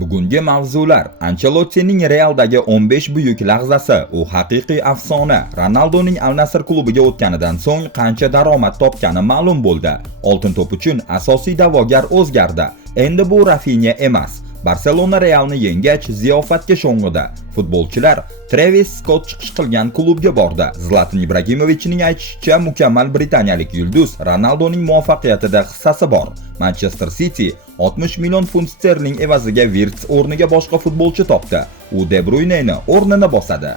Bugungi mavzular: Ancelottining Realdagi 15 buyuk lahzasi, u haqiqiy afsona. Ronaldoning Al Nassr klubiga o'tganidan so'ng qancha daromad topgani ma'lum bo'ldi. Oltin to'p uchun asosiy da'vogar o'zgardi. Endi bu Rafinha emas. Barselona Realni yengach ziyofatga sho'ng'idi. Futbolchilar Travis Scott chiqish qilgan klubga bordi. Zlatan Ibrahimovichning aytishicha, mukammal britaniyalik yulduz Ronaldoning muvaffaqiyatida hissasi bor. Manchester City 60 million funt sterling evaziga Wirtz o'rniga boshqa futbolchi topdi. U De Bruyneni o'rnini bosadi.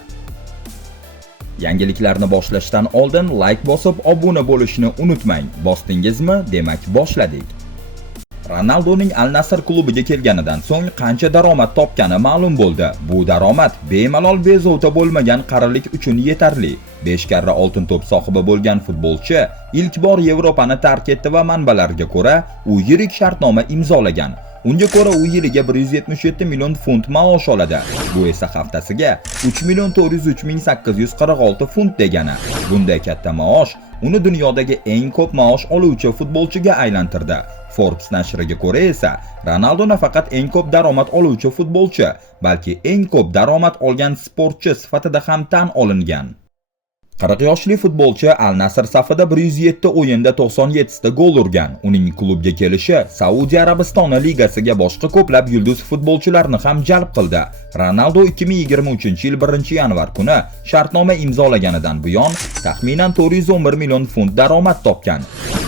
Yangiliklarni boshlashdan oldin like bosib, obuna bo'lishni unutmang. Bosdingizmi? Demak, boshladik. Ronaldoning Al Nassr klubiga kelganidan so'ng qancha daromad topgani ma'lum bo'ldi. Bu daromad bemalol bezovta bo'lmagan qarilik uchun yetarli. 5 karra oltin to'p sohibi bo'lgan futbolchi ilk bor Yevropani tark etdi va manbalarga ko'ra, u yirik shartnoma imzolagan. Unga ko'ra u yiliga 177 million funt maosh oladi. Bu esa haftasiga 3,403,846 funt degani. Bunday katta maosh uni dunyodagi eng ko'p maosh oluvchi futbolchiga aylantirdi. Forbes nashriga ko'ra esa Ronaldo nafaqat eng ko'p daromad oluvchi futbolchi, balki eng ko'p daromad olgan sportchi sifatida ham tan olingan. 40 yoshli futbolchi Al Nassr safida 107 o'yinda 97 ta gol urgan. Uning klubga kelishi Saudiya Arabistoni ligasiga boshqa ko'plab yulduz futbolchilarni ham jalb qildi. Ronaldo 2023-yil 1-yanvar kuni shartnoma imzolaganidan buyon taxminan 411 million funt daromad topgan.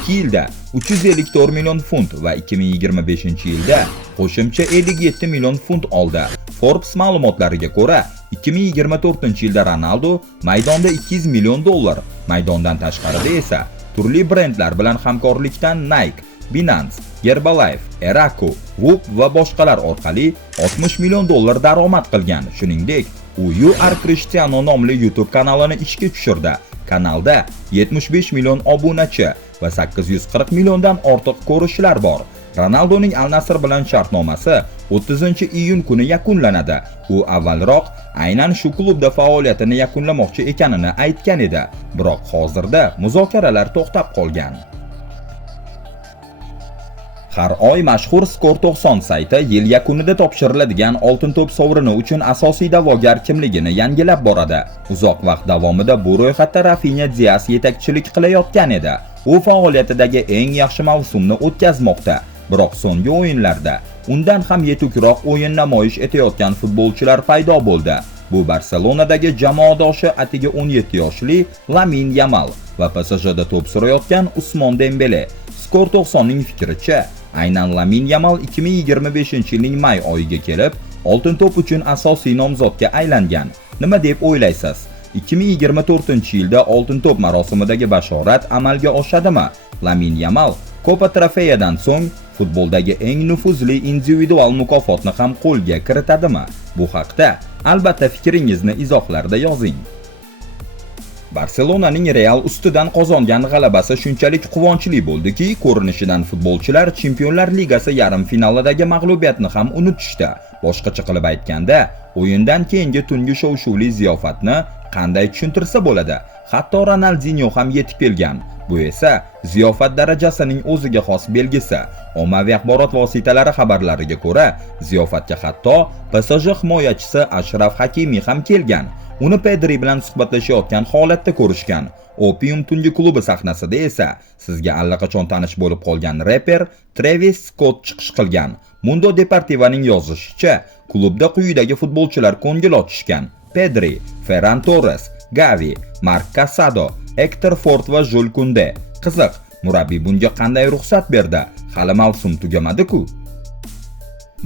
2 yilda 354 million funt va 2025-yilda qo'shimcha 57 million funt oldi. Forbes ma'lumotlariga ko'ra, 2024-yilda Ronaldo maydonda 200 million dollar, maydondan tashqarida esa turli brendlar bilan hamkorlikdan Nike, Binance, Herbalife, Eraco, Whoop va boshqalar orqali 60 million dollar daromad qilgan. Shuningdek, u You Are Cristiano nomli YouTube kanalini ishga tushirdi. Kanalda 75 million obunachi va 840 milliondan ortiq ko'rishlar bor. Ronaldoning Al Nassr bilan shartnomasi 30-iyun kuni yakunlanadi. U avvalroq aynan shu klubda faoliyatini yakunlamoqchi ekanini aytgan edi. Biroq hozirda muzokaralar to'xtab qolgan. Har oy mashhur Skor 90 sayti yil yakunida topshiriladigan oltin to'p sovrini uchun asosiy da'vogar kimligini yangilab boradi. Uzoq vaqt davomida bu ro'yxatda Rafinha Diaz yetakchilik qilayotgan edi. U faoliyatidagi eng yaxshi mavsumni o'tkazmoqda. Biroq so'nggi o'yinlarda undan ham yetukroq o'yin namoyish etayotgan futbolchilar paydo bo'ldi. Bu Barselonadagi jamoadoshi atigi 17 yoshli Lamine Yamal va PSJda to'p surayotgan Ousmane Dembele. Skor 90ning fikricha, aynan Lamine Yamal 2025-yilning may oyiga kelib, oltin to'p uchun asosiy nomzodga aylangan. Nima deb o'ylaysiz? 2024-yilda oltin to'p marosimidagi bashorat amalga oshadimi? Lamine Yamal Copa Trofeyadan so'ng futboldagi eng nufuzli individual mukofotni ham qo'lga kiritadimi? Bu haqda albatta fikringizni izohlarda yozing. Barselonaning Real ustidan qozongan g'alabasi shunchalik quvonchli bo'ldiki, ko'rinishidan futbolchilar Chempionlar Ligasi yarim finalidagi mag'lubiyatni ham unutishdi. Boshqacha qilib aytganda, o'yindan keyingi tungi shov-shuvli ziyofatni qanday tushuntirsa bo'ladi? Hatto Ronaldinho ham yetib kelgan. Bu esa ziyofat darajasining o'ziga xos belgisi. Ommaviy axborot vositalari xabarlariga ko'ra, ziyofatga hatto PSG himoyachisi Ashraf Hakimi ham kelgan. Uni Pedri bilan suhbatlashayotgan holatda ko'rishgan. Opium tungi klubi sahnasida esa sizga allaqachon tanish bo'lib qolgan reper Travis Scott chiqish qilgan. Mundo Deportivoning yozishicha, klubda quyidagi futbolchilar ko'ngil ochishgan: Pedri, Ferran Torres, Gavi, Marc Casado, Hector Ford va Jules Koundé. Qiziq, murabbiy bunga qanday ruxsat berdi? Hali mavsum tugamadi-ku.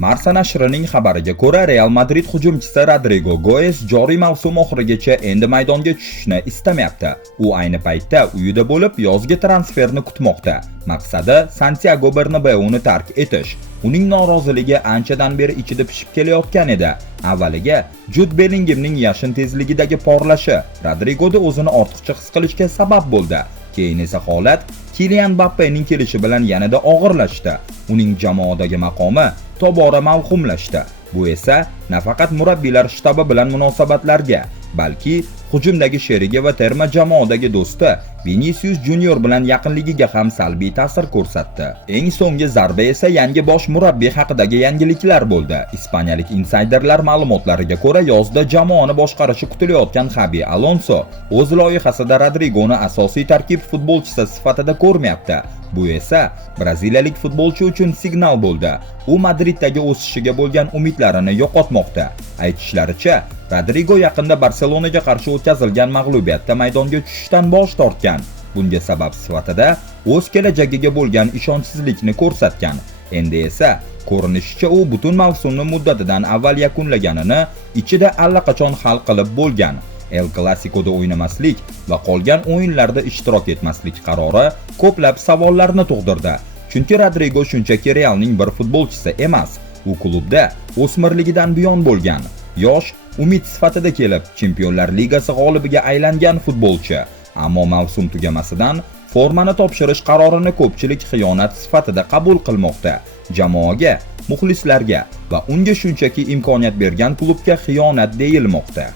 Marca nashrining xabariga ko'ra, Real Madrid hujumchisi Rodrigo Goes joriy mavsum oxirigacha endi maydonga tushishni istamayapti. U ayni paytda uyida bo'lib, yozgi transferni kutmoqda. Maqsadi Santiago Bernabéuni tark etish. Uning noroziligi anchadan beri ichida pishib kelayotgan edi. Avvaliga Jude Bellinghamning yashin tezligidagi porlashi Rodrigoda o'zini ortiqcha his qilishga sabab bo'ldi. Keyin esa holat Kylian Mbappening kelishi bilan yanada og'irlashdi. Uning jamoadagi maqomi tobora mavhumlashdi. Bu esa nafaqat murabbiylar shtabi bilan munosabatlarga, balki hujumdagi sherigi va terma jamoadagi do'sti Vinicius Junior bilan yaqinligiga ham salbiy ta'sir ko'rsatdi. Eng so'nggi zarba esa yangi bosh murabbiy haqidagi yangiliklar bo'ldi. Ispaniyalik insayderlar ma'lumotlariga ko'ra, yozda jamoani boshqarishi kutilayotgan Xabi Alonso o'z loyihasida Rodrigoni asosiy tarkib futbolchisi sifatida ko'rmayapti. Bu esa braziliyalik futbolchi uchun signal bo'ldi. U Madriddagi o'sishiga bo'lgan umidlarini yo'qotmoqda. Aytishlaricha, Rodrigo yaqinda Barselonaga qarshi o'tkazilgan mag'lubiyatda maydonga tushishdan bosh tortgan. Bunga sabab sifatida o'z kelajagiga bo'lgan ishonchsizlikni ko'rsatgan. Endi esa ko'rinishicha u butun mavsumni muddatidan avval yakunlaganini ichida allaqachon hal qilib bo'lgan. El Clasico'da o'ynamaslik va qolgan o'yinlarda ishtirok etmaslik qarori ko'plab savollarni tug'dirdi. Chunki Rodrigo shunchaki Realning bir futbolchisi emas, u klubda o'smirligidan buyon bo'lgan, yosh, umid sifatida kelib, Chempionlar Ligasi g'olibiga aylangan futbolchi. Ammo mavsum tugamasidan formani topshirish qarorini ko'pchilik xiyonat sifatida qabul qilmoqda. Jamoaga, muxlislarga va unga shunchaki imkoniyat bergan klubga xiyonat deyilmoqda.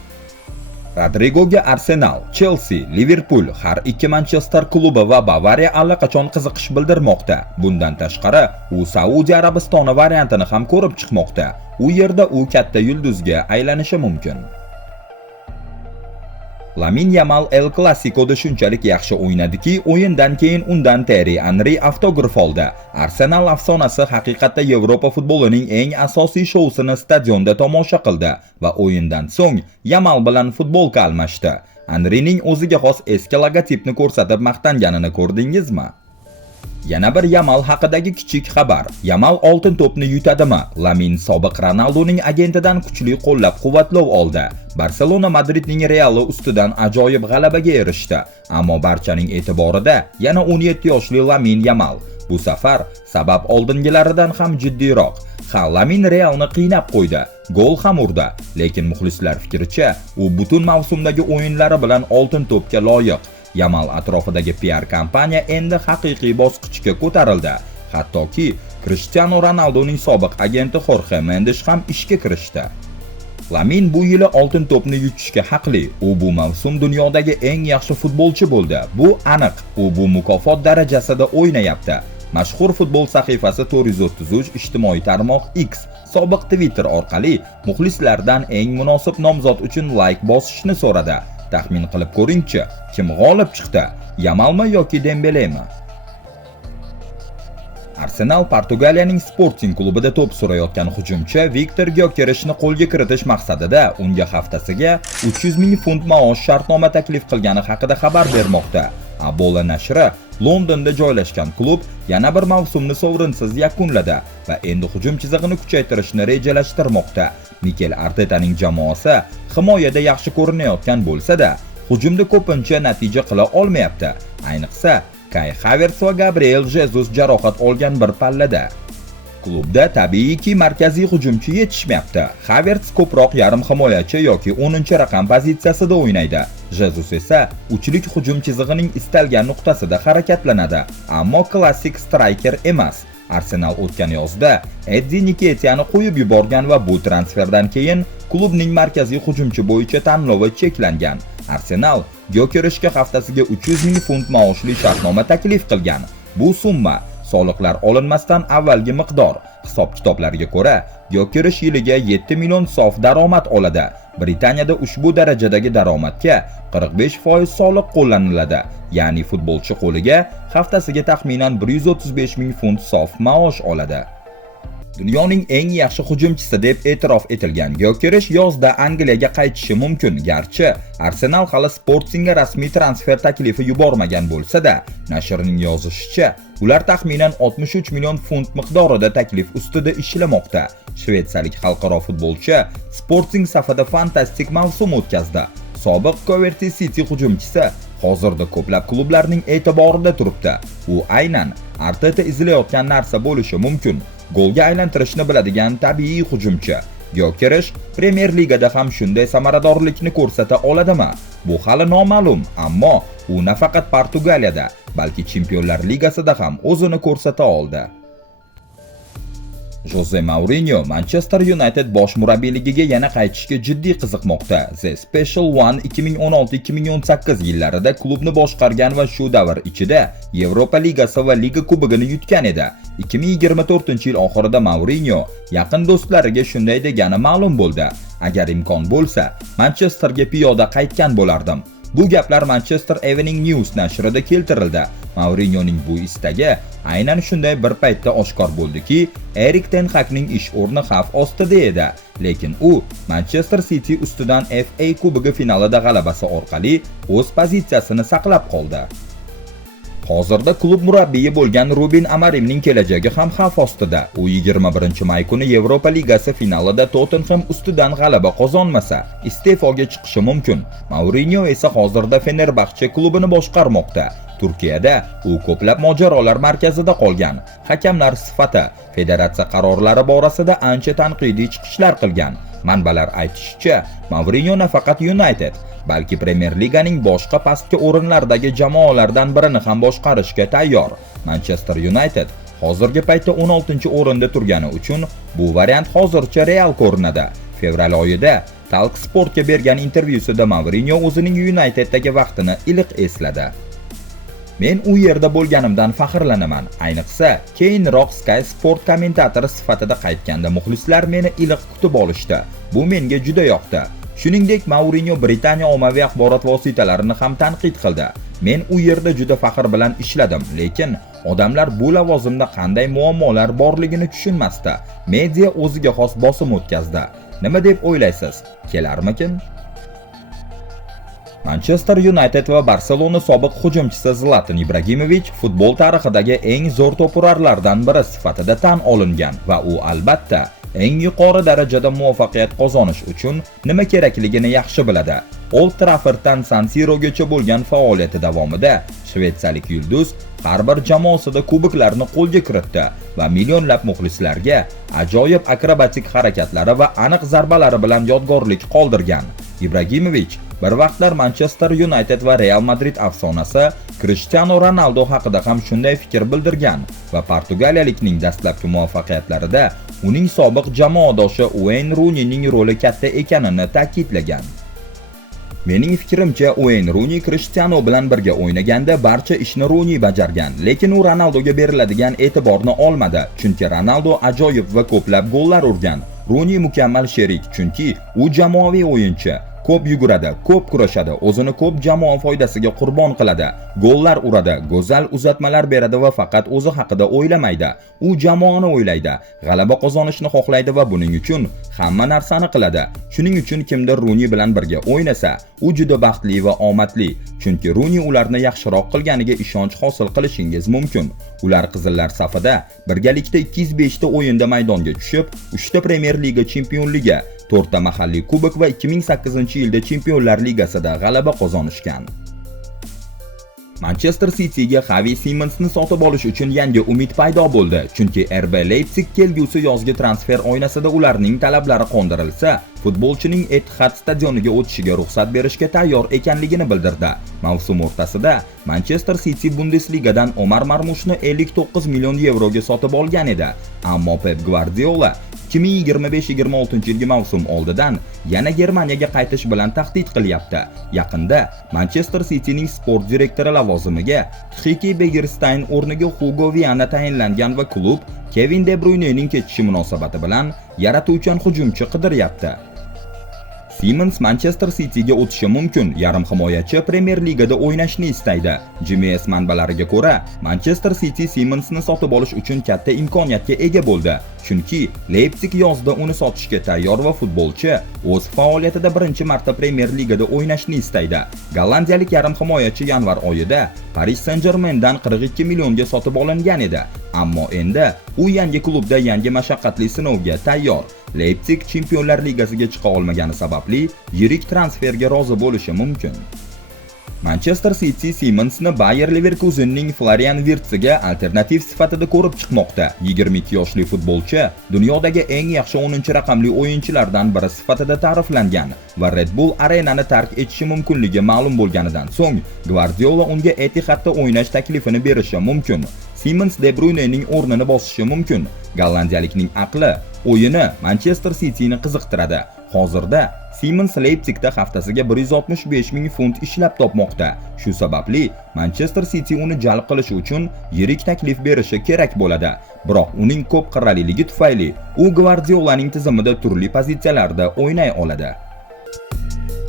Rodrigoga Arsenal, Chelsea, Liverpool, har ikki Manchester klubi va Bavariya allaqachon qiziqish bildirmoqda. Bundan tashqari, u Saudiya Arabistoni variantini ham ko'rib chiqmoqda. U yerda u katta yulduzga aylanishi mumkin. Lamine Yamal El Clasico'da shunchalik yaxshi o'ynadiki, o'yindan keyin undan Thierry Henry avtograf oldi. Arsenal afsonasi haqiqatda Yevropa futbolining eng asosiy shousini stadionda tomosha qildi va o'yindan so'ng Yamal bilan futbolka almashdi. Henryning o'ziga xos eski logotipni ko'rsatib maqtanganini ko'rdingizmi? Yana bir Yamal haqidagi kichik xabar. Yamal oltin to'pni yutadimi? Lamine sobiq Ronaldoning agentidan kuchli qo'llab-quvvatlov oldi. Barselona Madridning Reali ustidan ajoyib g'alabaga erishdi. Ammo barchaning e'tiborida yana 17 yoshli Lamine Yamal. Bu safar sabab oldingilaridan ham jiddiyroq. Lamine Realni qiynab qo'ydi, gol ham urdi, lekin muxlislar fikricha, u butun mavsumdagi o'yinlari bilan oltin to'pga loyiq. Yamal atrofidagi PR kampaniya endi haqiqiy bosqichga ko'tarildi. Hattoki Cristiano Ronaldoning sobiq agenti Jorge Mendes ham ishga kirishdi. Lamine bu yili oltin to'pni yutishga haqli. U bu mavsum dunyodagi eng yaxshi futbolchi bo'ldi. Bu aniq. U bu mukofot darajasida o'ynayapti. Mashhur futbol sahifasi 433 ijtimoiy tarmoq X sobiq Twitter orqali muxlislardan eng munosib nomzod uchun like bosishni so'radi. Taxmin qilib ko'ring-chi, kim g'olib chiqdi? Yamalmi yoki Dembelemi? Arsenal Portugaliyaning Sporting klubida to'p surayotgan hujumchi Viktor Gyokereshni qo'lga kiritish maqsadida unga haftasiga 300 ming funt maosh shartnoma taklif qilgani haqida xabar bermoqda. Abola nashri Londonda joylashgan klub yana bir mavsumni sovrinsiz yakunladi va endi hujum chizig'ini kuchaytirishni rejalashtirmoqda. Mikel Artetaning jamoasi himoyada yaxshi ko'rinayotgan bo'lsa-da, hujumda ko'pincha natija qila olmayapti. Ayniqsa, Kai Havertz va Gabriel Jesus jarohat olgan bir pallada. Klubda tabiiyki markaziy hujumchi yetishmayapti. Havertz ko'proq yarim himoyachi yoki 10-raqam pozitsiyasida o'ynaydi. Jesus esa uchlik hujum chizig'ining istalgan nuqtasida harakatlanadi, ammo klassik striker emas. Arsenal o'tgan yozda Eddie Nketiahni qo'yib yuborgan va bu transferdan keyin klubning markaziy hujumchi bo'yicha tanlovi cheklangan. Arsenal Gyokereshga haftasiga 300 ming funt maoshli shartnoma taklif qilgan. Bu summa soliqlar olinmasdan avvalgi miqdor. Hisob-kitoblarga ko'ra, Gyokeresh yiliga 7 million sof daromad oladi. Britaniyada ushbu darajadagi daromadga 45% soliq qo'llaniladi. Ya'ni futbolchi qo'liga haftasiga taxminan 135 ming funt sof maosh oladi. Dunyoning eng yaxshi hujumchisi deb e'tirof etilgan Gyokeresh yozda Angliyaga qaytishi mumkin. Garchi Arsenal hali Sportingga rasmiy transfer taklifi yubormagan bo'lsa-da, nashrning yozishicha, ular taxminan 63 million funt miqdorida taklif ustida ishlamoqda. Shvetsiyalik xalqaro futbolchi Sporting safida fantastik mavsum o'tkazdi. Sobiq Coventry City hujumchisi hozirda ko'plab klublarning e'tiborida turibdi. U aynan Arteta izlayotgan narsa bo'lishi mumkin. Golga aylantirishni biladigan tabiiy hujumchi. Gyokeresh Premier Ligada ham shunday samaradorlikni ko'rsata oladimi? Bu hali noma'lum, ammo u nafaqat Portugaliyada, balki Chempionlar Ligasida ham o'zini ko'rsata oldi. Jose Mourinho Manchester United bosh murabbiyligiga yana qaytishga jiddiy qiziqmoqda. The Special One 2016-2018 yillarida klubni boshqargan va shu davr ichida Yevropa Ligasi va Liga Kubogini yutgan edi. 2024-yil oxirida Mourinho yaqin do'stlariga shunday degani ma'lum bo'ldi. Agar imkon bo'lsa, Manchesterga piyoda qaytgan bo'lardim. Bu gaplar Manchester Evening News nashrida keltirildi. Mourinhoning bu istagi aynan shunday bir paytda oshkor bo'ldiki, Erik ten Hagning ish o'rni xavf ostida edi. Lekin u Manchester City ustidan FA Kubogi finalida g'alabasi orqali o'z pozitsiyasini saqlab qoldi. Hozirda klub murabbiyi bo'lgan Ruben Amorimning kelajagi ham xavf ostida. U 21-may kuni Yevropa Ligasi finalida Tottenham ustidan g'alaba qozonmasa, iste'foga chiqishi mumkin. Mourinho esa hozirda Fenerbahce klubini boshqarmoqda. Turkiyada u ko'plab mojarolar markazida qolgan. Hakamlar sifati, federatsiya qarorlari borasida ancha tanqidiy chiqishlar qilgan. Manbalar aytishicha, Mourinho nafaqat United, balki Premier Liganing boshqa pastki o'rinlardagi jamoalardan birini ham boshqarishga tayyor. Manchester United hozirgi paytda 16-o'rinda turgani uchun bu variant hozircha real ko'rinadi. Fevral oyida Talk Sportga bergan intervyusida Mourinho o'zining Uniteddagi vaqtini iliq esladi. Men u yerda bo'lganimdan faxrlanaman. Ayniqsa, keyinroq Sky Sport kommentatori sifatida qaytganda muxlislar meni iliq kutib olishdi. Bu menga juda yoqdi. Shuningdek, Mourinho Britaniya ommaviy axborot vositalarini ham tanqid qildi. Men u yerda juda faxr bilan ishladim, lekin odamlar bu lavozimda qanday muammolar borligini tushunmasdi. Media o'ziga xos bosim o'tkazdi. Nima deb o'ylaysiz? Kelarmikin? Manchester United va Barselona sobiq hujumchisi Zlatan Ibragimovich futbol tarixidagi eng zo'r to'purarlardan biri sifatida tan olingan va u albatta eng yuqori darajada muvaffaqiyat qozonish uchun nima kerakligini yaxshi biladi. Old Trafforddan San Sirogacha bo'lgan faoliyati davomida shvetsiyalik yulduz har bir jamoasida kuboklarni qo'lga kiritdi va millionlab muxlislarga ajoyib akrobatik harakatlari va aniq zarbalari bilan yodgorlik qoldirgan. Ibragimovich bir vaqtlar Manchester United va Real Madrid afsonasi Cristiano Ronaldo haqida ham shunday fikr bildirgan va Portugaliyalikning dastlabki muvaffaqiyatlarida uning sobiq jamoadoshi Wayne Rooneyning roli katta ekanini ta'kidlagan. Mening fikrimcha, Wayne Rooney Cristiano bilan birga o'ynaganda barcha ishni Rooney bajargan, lekin u Ronaldoga beriladigan e'tiborni olmadi, chunki Ronaldo ajoyib va ko'plab gollar urgan. Rooney mukammal sherik, chunki u jamoaviy o'yinchi. Ko'p yuguradi, ko'p kurashadi, o'zini ko'p jamoa foydasiga qurbon qiladi, gollar uradi, go'zal uzatmalar beradi va faqat o'zi haqida o'ylamaydi. U jamoani o'ylaydi, g'alaba qozonishni xohlaydi va buning uchun hamma narsani qiladi. Shuning uchun kimdir Rooney bilan birga o'ynasa, u juda baxtli va omadli, chunki Rooney ularni yaxshiroq qilganiga ishonch hosil qilishingiz mumkin. Ular qizillar safida birgalikda 205 ta o'yinda maydonga tushib, 3 ta Premier Liga chempionligi, 4 ta mahalliy kubok va 2008-yilda Chempionlar Ligasida g'alaba qozonishgan. Manchester Cityga Xavi Simonsni sotib olish uchun yangi umid paydo bo'ldi, chunki RB Leipzig kelgusi yozgi transfer oynasida ularning talablari qondirilsa, futbolchining Etihad stadioniga o'tishiga ruxsat berishga tayyor ekanligini bildirdi. Mavsum o'rtasida Manchester City Bundesligadan Omar Marmushni 59 million yevroga sotib olgan edi, ammo Pep Guardiola 2025-26 mavsum oldidan yana Germaniyaga qaytish bilan tahdid qilyapti. Yaqinda Manchester Cityning sport direktori lavozimiga Txiki Begiristain o'rniga Hugo Viana tayinlangan va klub Kevin De Bruynening ketishi munosabati bilan yaratuvchan hujumchi qidiryapti. Simons Manchester Cityga o'tishi mumkin. Yarim himoyachi Premier Ligada o'ynashni istaydi. GMS manbalariga ko'ra, Manchester City Simonsni sotib olish uchun katta imkoniyatga ega bo'ldi. Chunki Leipzig yozda uni sotishga tayyor va futbolchi o'z faoliyatida birinchi marta Premier Ligada o'ynashni istaydi. Gollandiyalik yarim himoyachi yanvar oyida Paris Saint-Germaindan 42 millionga sotib olingan edi. Ammo endi u yangi klubda yangi mashaqqatli sinovga tayyor. Leipzig Chempionlar Ligasiga chiqa olmagani sababli yirik transferga rozi bo'lishi mumkin. Manchester City Simonsni Bayer Leverkusenning Florian Wirtzga alternativ sifatida ko'rib chiqmoqda. 22 yoshli futbolchi dunyodagi eng yaxshi 10-raqamli o'yinchilardan biri sifatida ta'riflangan va Red Bull Arenani tark etishi mumkinligi ma'lum bo'lganidan so'ng Guardiola unga Etihadda o'ynash taklifini berishi mumkin. Simmons De Bruynening o'rnini bosishi mumkin. Gollandiyalikning aqli, o'yini Manchester City'ni qiziqtiradi. Hozirda Simmons Leipzigda haftasiga 165 ming funt ishlab topmoqda. Shu sababli Manchester City uni jalb qilish uchun yirik taklif berishi kerak bo'ladi. Biroq uning ko'p qirraliligi tufayli u Gvardiolaning tizimida turli pozitsiyalarda o'ynay oladi.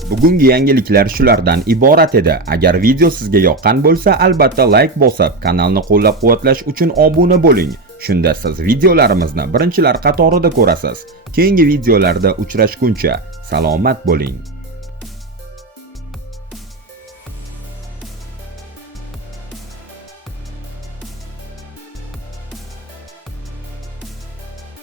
Bugungi yangiliklar shulardan iborat edi. Agar video sizga yoqqan bo'lsa, albatta like bosib, kanalni qo'llab-quvvatlash uchun obuna bo'ling. Shunda siz videolarimizni birinchilar qatorida ko'rasiz. Keyingi videolarda uchrashguncha salomat bo'ling.